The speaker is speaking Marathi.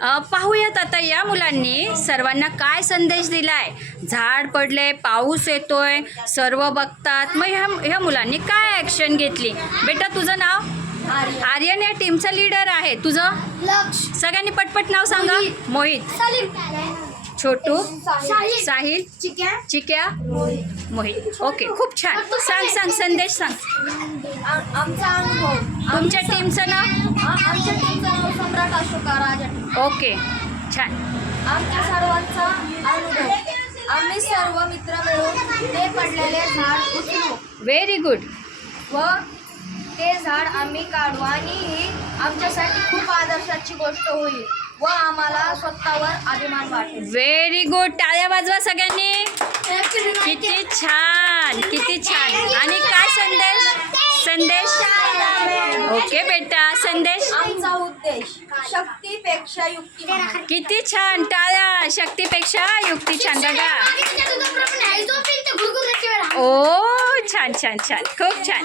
पाहूयात आता या मुलांनी सर्वांना काय संदेश दिलाय. झाड पडले, पाऊस येतोय, सर्व बघतात. मग ह्या मुलांनी काय ॲक्शन घेतली. बेटा तुझं नाव? आर्यन या टीमचा लीडर आहे. तुझं? लक्ष. सगळ्यांनी पटपट नाव सांगा. मोहित, छोटू, साहिल, चिक्या, मोहित. ओके, खूप छान. सांग संदेश सांग. आमचा अनुभव. तुमच्या टीमचं नाव? आमच्या टीमचं नाव सम्राट अशोका राजा. ओके, छान. आमच्या सर्वांचा अनुभव. आम्ही सर्व मित्र मिळून ते पडलेले झाड उचलू व्हेरी गुड. व ते झाड आम्ही काढू आणि ही आमच्यासाठी खूप आदर्शाची गोष्ट होईल व आम्हाला स्वतःवर अभिमान वाटेल. Very good. टाळ्या वाजवा सगळ्यांनी. किती छान, किती छान. आणि काय संदेश? ओके बेटा, संदेश. आमचा उद्देश शक्तीपेक्षा युक्ती. किती छान. टाळ्या. शक्तीपेक्षा युक्ती. छान बघा. ओ छान छान छान, खूप छान.